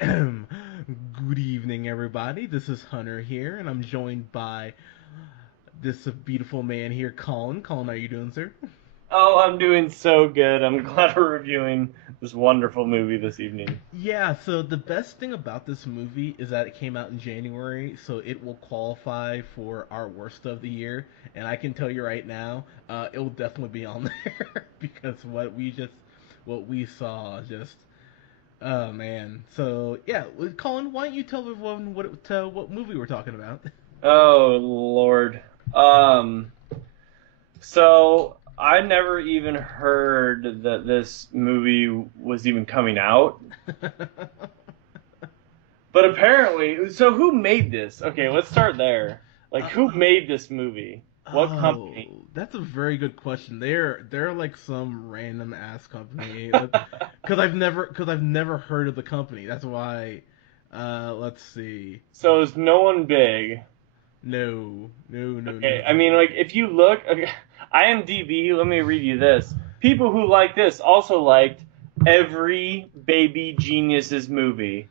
Good evening, everybody. This is Hunter here, and I'm joined by this beautiful man here, Colin. Colin, how you doing, sir? Oh, I'm doing so good. I'm glad we're reviewing this wonderful movie this evening. Yeah, so the best thing about this movie is that it came out in January, so it will qualify for our worst of the year. And I can tell you right now, it will definitely be on there because what we saw, just oh man. So yeah, Colin, why don't you tell everyone what movie we're talking about? Oh, Lord. Um, so I never even heard that this movie was even coming out. But apparently, so who made this? Okay, let's start there. Like, who Uh, made this movie? What company? oh, that's a very good question. They're like some random ass company. Because I've never heard of the company. That's why. Let's see. So is no one big? No, no, no, Okay, no. I mean, like, if you look, okay, IMDb, let me read you this. People who like this also liked every Baby Geniuses movie.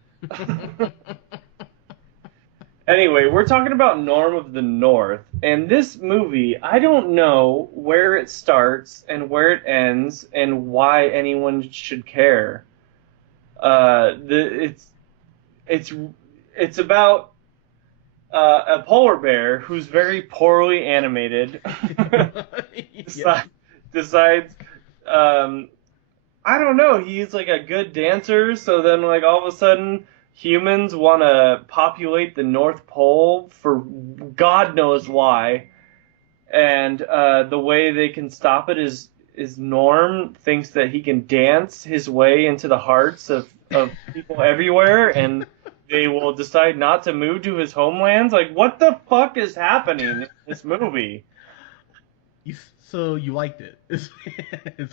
Anyway, we're talking about Norm of the North, and this movie, I don't know where it starts and where it ends and why anyone should care. It's it's about a polar bear who's very poorly animated Yeah. decide, decides I don't know, he's like a good dancer, so then like all of a sudden humans want to populate the North Pole for God knows why, and the way they can stop it is Norm thinks that he can dance his way into the hearts of people everywhere, and they will decide not to move to his homelands. Like, what the fuck is happening in this movie? So you liked it? Is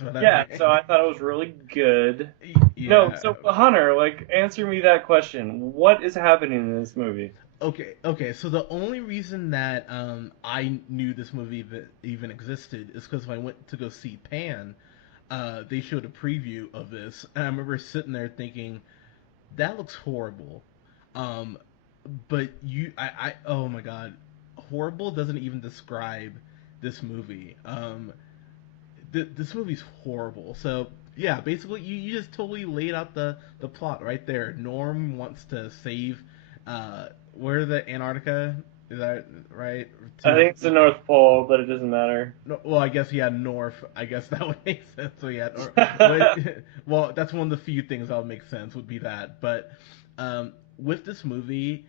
what I'm Yeah, so hearing. I thought it was really good. No, Yeah. so Hunter, like, answer me that question. What is happening in this movie? Okay. So the only reason that I knew this movie even existed is because when I went to go see Pan, they showed a preview of this, and I remember sitting there thinking that looks horrible. Um, but oh my god, horrible doesn't even describe this movie. This movie's horrible. So yeah, basically you just totally laid out the plot right there. Norm wants to save where the Antarctica, is that right? I To think it's the North Pole, but it doesn't matter. no, well, I guess yeah, North. I guess that would make sense. So yeah, but well, that's one of the few things that would make sense would be that. But with this movie,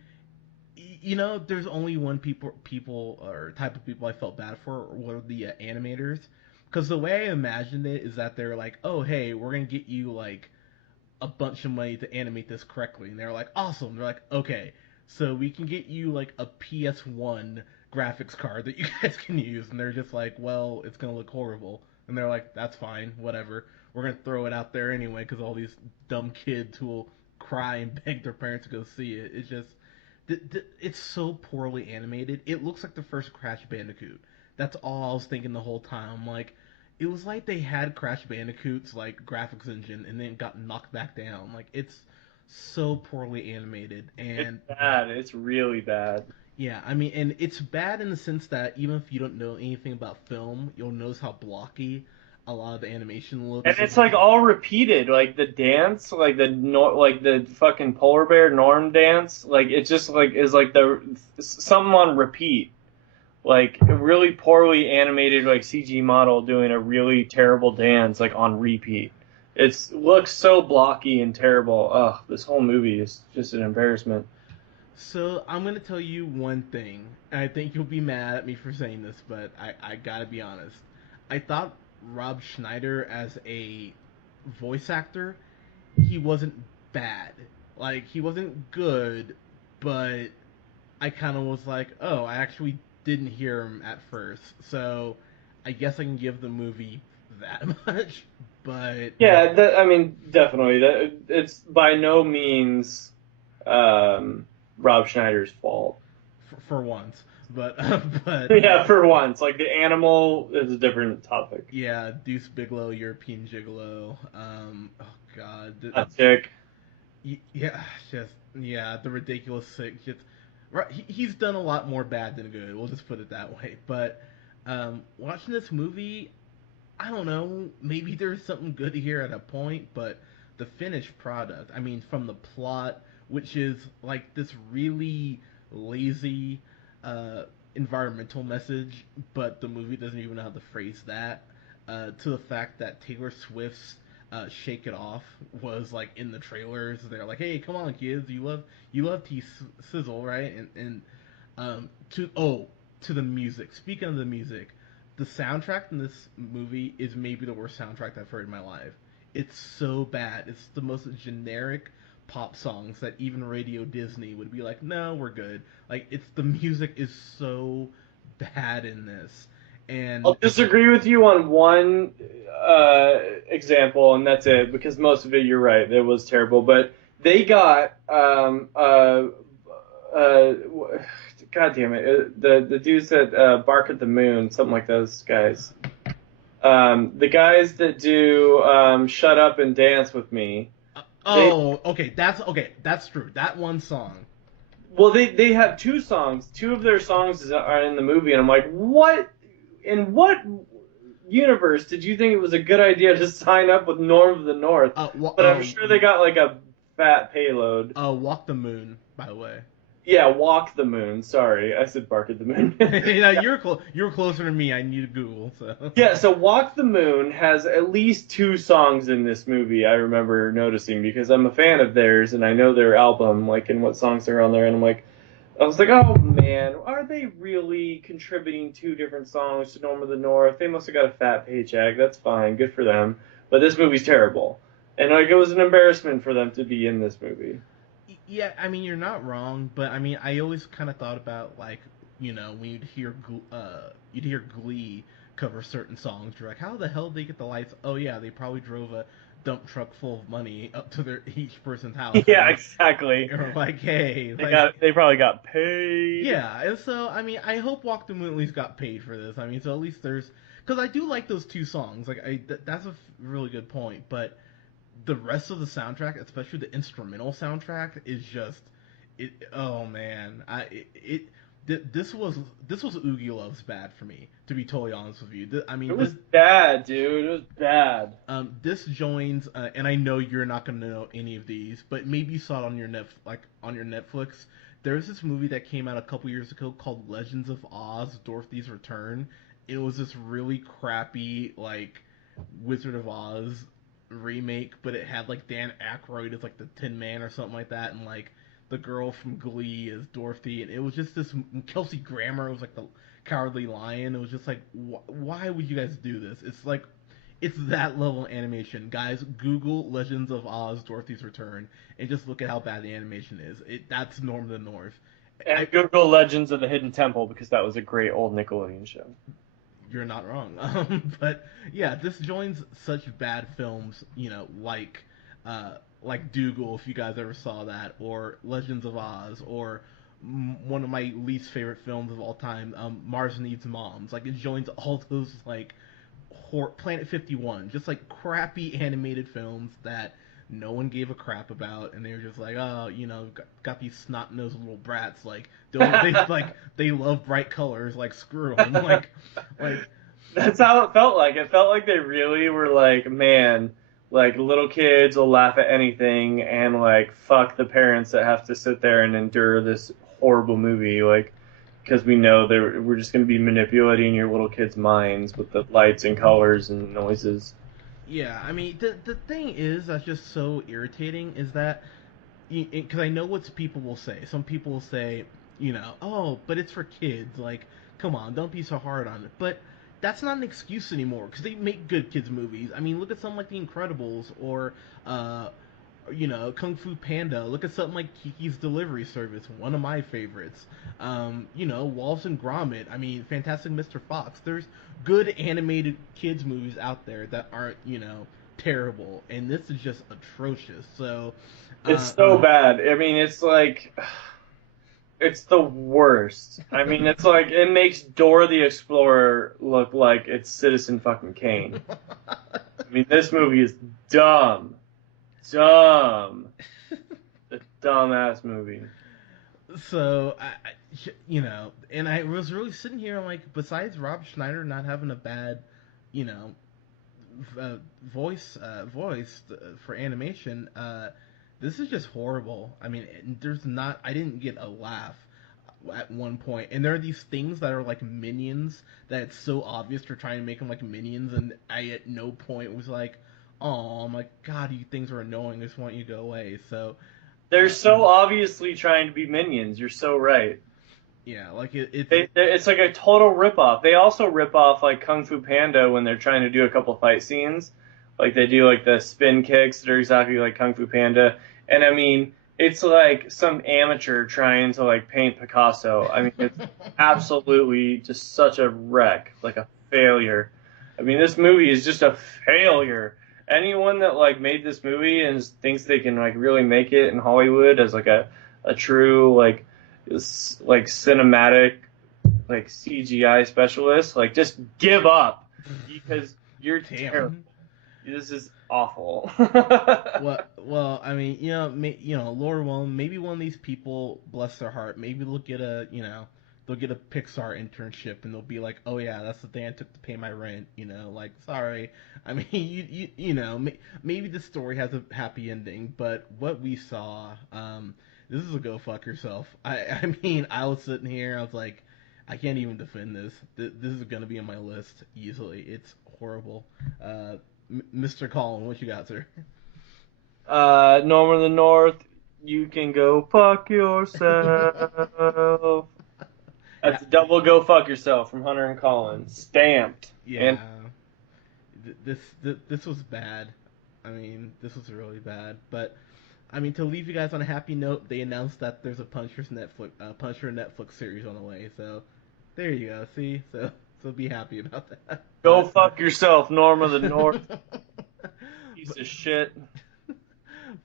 there's only one people or type of people I felt bad for were the animators, because the way I imagined it is that they're like, oh hey, we're gonna get you like a bunch of money to animate this correctly, and they're like, awesome. They're like, okay, so we can get you like a PS1 graphics card that you guys can use, and they're just like, well, it's gonna look horrible, and they're like, that's fine, whatever. We're gonna throw it out there anyway, because all these dumb kids who will cry and beg their parents to go see it. It's just it's so poorly animated. It looks like the first Crash Bandicoot. That's all I was thinking the whole time. Like, it was like they had Crash Bandicoot's like graphics engine and then got knocked back down. Like, it's so poorly animated, It's and bad. It's really bad. yeah, I mean, and it's bad in the sense that even if you don't know anything about film, you'll notice how blocky a lot of the animation And looks. it's like all repeated, like the dance, like the fucking polar bear Norm dance, like it just like is like the something on repeat. Like a really poorly animated like CG model doing a really terrible dance like on repeat. It looks so blocky and terrible. Ugh, this whole movie is just an embarrassment. So I'm gonna tell you one thing, and I think you'll be mad at me for saying this, but I gotta be honest. I thought Rob Schneider as a voice actor, he wasn't bad. Like, he wasn't good, but I kind of was like, oh, I actually didn't hear him at first. So I guess I can give the movie that much. But Yeah, I mean, definitely. It's by no means um, Rob Schneider's fault. for once, but but Yeah, for once. Like the animal is a different topic. yeah, Deuce Bigelow, European Gigolo. Oh God, Hot chick. Yeah, just yeah, the ridiculous sick. Just right, he's done a lot more bad than good. We'll just put it that way. But watching this movie, I don't know. Maybe there's something good here at a point, but the finished product. I mean, from the plot, which is like this really lazy environmental message, but the movie doesn't even know how to phrase that. To the fact that Taylor Swift's "Shake It Off" was like in the trailers. They're like, "Hey, come on, kids, you love T Sizzle, right?" And to the music. Speaking of the music, the soundtrack in this movie is maybe the worst soundtrack I've heard in my life. It's so bad. It's the most generic pop songs that even Radio Disney would be like, no, we're good. Like, it's the music is so bad in this, I'll and disagree with you on one example, and that's it, because most of it, you're right, it was terrible. But they got, uh, God damn it, the dudes that Bark at the Moon, something like those guys. The guys that do Shut Up and Dance with Me. They okay. That's true. That one song. Well, they have two songs. Two of their songs are in the movie, and I'm like, what? In what universe did you think it was a good idea to sign up with Norm of the North? But I'm sure they got like a fat payload. Walk the Moon, by the way. Yeah, Walk the Moon. Sorry, I said Bark at the Moon. Yeah, you're closer to me. I need to Google. So Yeah, so Walk the Moon has at least two songs in this movie. I remember noticing because I'm a fan of theirs and I know their album, like, and what songs are on there, and I was like, oh man, are they really contributing two different songs to Norm of the North? They must have got a fat paycheck. That's fine, good for them. But this movie's terrible, and like it was an embarrassment for them to be in this movie. yeah, I mean you're not wrong, but I mean I always kind of thought about like when you'd hear Glee cover certain songs, you're like, how the hell did they get the lights? Oh yeah, they probably drove a dump truck full of money up to their each person's house. Yeah, exactly. You're like, hey, They probably got paid. yeah, and so I mean, I hope Walk the Moon at least got paid for this. I mean, so at least there's because I do like those two songs. Like, that's a really good point. But the rest of the soundtrack, especially the instrumental soundtrack, is just it. Oh man, this was Oogie Love's bad for me. To be totally honest with you, I mean, It was bad, dude. It was bad. this joins, and I know you're not gonna know any of these, but maybe you saw it on your Netflix. There's this movie that came out a couple years ago called Legends of Oz: Dorothy's Return. It was this really crappy like Wizard of Oz remake, but it had like Dan Aykroyd as like the Tin Man or something like that, and like the girl from Glee is Dorothy, and it was just this. Kelsey Grammer was like the Cowardly Lion. It was just like, why would you guys do this? It's like, it's that level of animation, guys. Google Legends of Oz: Dorothy's Return and just look at how bad the animation is. That's Norm of the North. And Google Legends of the Hidden Temple because that was a great old Nickelodeon show. You're not wrong. But yeah, this joins such bad films, like Dougal, if you guys ever saw that, or Legends of Oz, or one of my least favorite films of all time, Mars Needs Moms. Like, it joins all those like Planet 51, just like crappy animated films that no one gave a crap about, and they were just like, oh, got these snot nosed little brats, like they love bright colors, like screw them, like That's how it felt like. It felt like they really were like, man, like little kids will laugh at anything, and like fuck the parents that have to sit there and endure this horrible movie, like because we know we're just going to be manipulating your little kids' minds with the lights and colors and noises. Yeah, I mean, the thing is that's just so irritating is that, because I know what people will say. Some people will say, oh, but it's for kids. Like, come on, don't be so hard on it. But that's not an excuse anymore because they make good kids movies. I mean, look at something like The Incredibles or, Kung Fu Panda. Look at something like Kiki's Delivery Service, one of my favorites. Wallace and Gromit. I mean, Fantastic Mr. Fox. There's good animated kids movies out there that aren't, terrible, and this is just atrocious. So it's so bad. I mean, it's like it's the worst. I mean, it's like it makes Dora the Explorer look like it's Citizen fucking Kane. I mean, this movie is dumb. dumb. A dumbass movie. So and I was really sitting here like, besides Rob Schneider not having a bad, you know, voice for animation, this is just horrible. I mean, I didn't get a laugh at one point, and there are these things that are like minions that it's so obvious they're trying to make them like minions, and I at no point was like, oh my god, you things are annoying. I just want you to go away. So They're so obviously trying to be minions. You're so right. yeah, like It's like a total ripoff. They also rip off like Kung Fu Panda when they're trying to do a couple fight scenes. Like they do like the spin kicks that are exactly like Kung Fu Panda. And I mean, it's like some amateur trying to like paint Picasso. I mean, it's absolutely just such a wreck, like a failure. I mean, this movie is just a failure. Anyone that like made this movie and thinks they can like really make it in Hollywood as like a true like cinematic like CGI specialist, like just give up because you're terrible. This is awful. Well, I mean, Lord willing, maybe one of these people, bless their heart, maybe they'll get they'll get a Pixar internship and they'll be like, oh yeah, that's the thing I took to pay my rent. Like, sorry. I mean, maybe the story has a happy ending, but what we saw, this is a go fuck yourself. I mean, I was sitting here, I was like, I can't even defend this. This is gonna be on my list easily. It's horrible. Mr. Colin, what you got, sir? Norman of the North, you can go fuck yourself. That's a double go fuck yourself from Hunter and Colin. Stamped. Yeah. This was bad. I mean, this was really bad. But I mean, to leave you guys on a happy note, they announced that there's a Punisher Netflix series on the way. So there you go. See, so be happy about that. Go fuck yourself, Norm of the North. Piece of shit.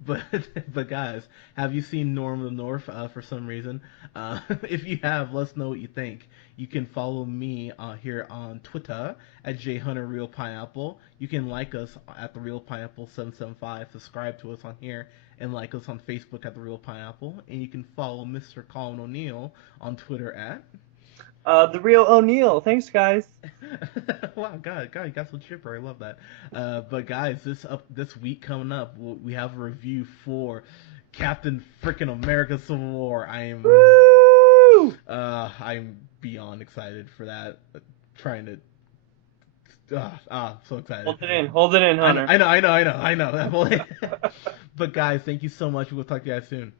But guys, have you seen Norm of the North for some reason? If you have, let us know what you think. You can follow me here on Twitter at jhunterrealpineapple. You can like us at the Real Pineapple 775. Subscribe to us on here and like us on Facebook at the Real Pineapple. And you can follow Mr. Colin O'Neill on Twitter at The Real O'Neill. Thanks, guys. Wow, God, you got so chipper. I love that. But guys, this week coming up, we have a review for Captain Frickin' America Civil War. I'm beyond excited for that. Trying to. So excited. Hold it in, Hunter. I know. But guys, thank you so much. We'll talk to you guys soon.